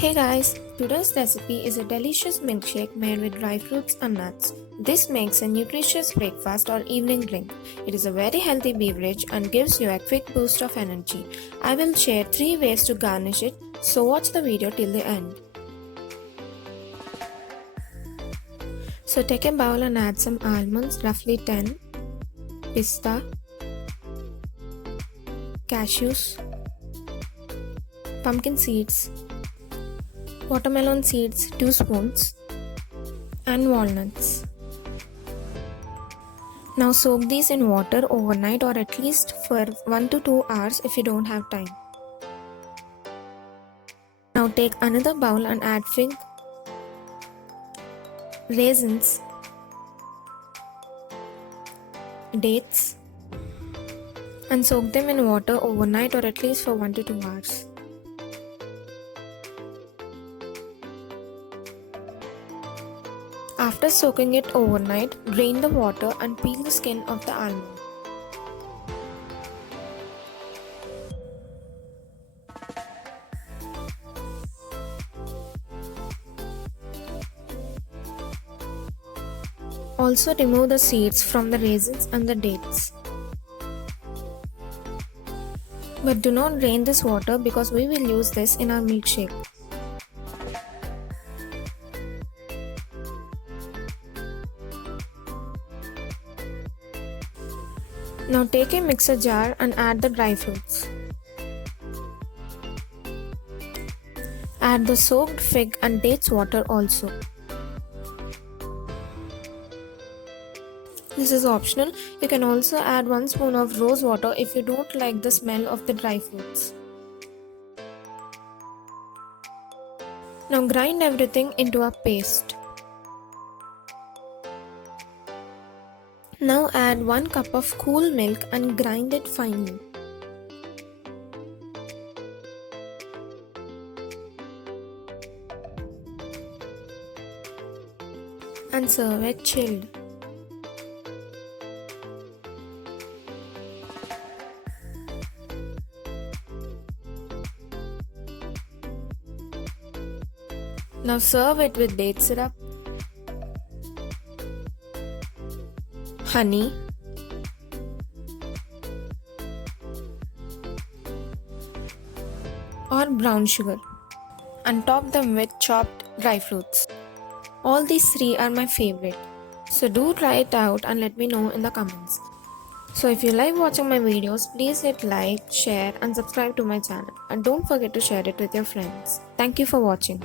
Hey guys, today's recipe is a delicious milkshake made with dry fruits and nuts. This makes a nutritious breakfast or evening drink. It is a very healthy beverage and gives you a quick boost of energy. I will share 3 ways to garnish it, so watch the video till the end. So take a bowl and add some almonds, roughly 10, pista, cashews, pumpkin seeds, watermelon seeds 2 spoons, and walnuts. Now soak these in water overnight or at least for 1 to 2 hours if you don't have time. Now take another bowl and add fig, raisins, dates, and soak them in water overnight or at least for 1 to 2 hours. After soaking it overnight, drain the water and peel the skin of the almond. Also remove the seeds from the raisins and the dates. But do not drain this water because we will use this in our milkshake. Now take a mixer jar and add the dry fruits. Add the soaked fig and dates water also. This is optional. You can also add 1 spoon of rose water if you don't like the smell of the dry fruits. Now grind everything into a paste. Now add 1 cup of cool milk and grind it finely. And serve it chilled. Now serve it with date syrup, honey, or brown sugar, and top them with chopped dry fruits. All these 3 are my favorite, so do try it out and let me know in the comments. So if you like watching my videos, please hit like, share and subscribe to my channel, and don't forget to share it with your friends. Thank you for watching.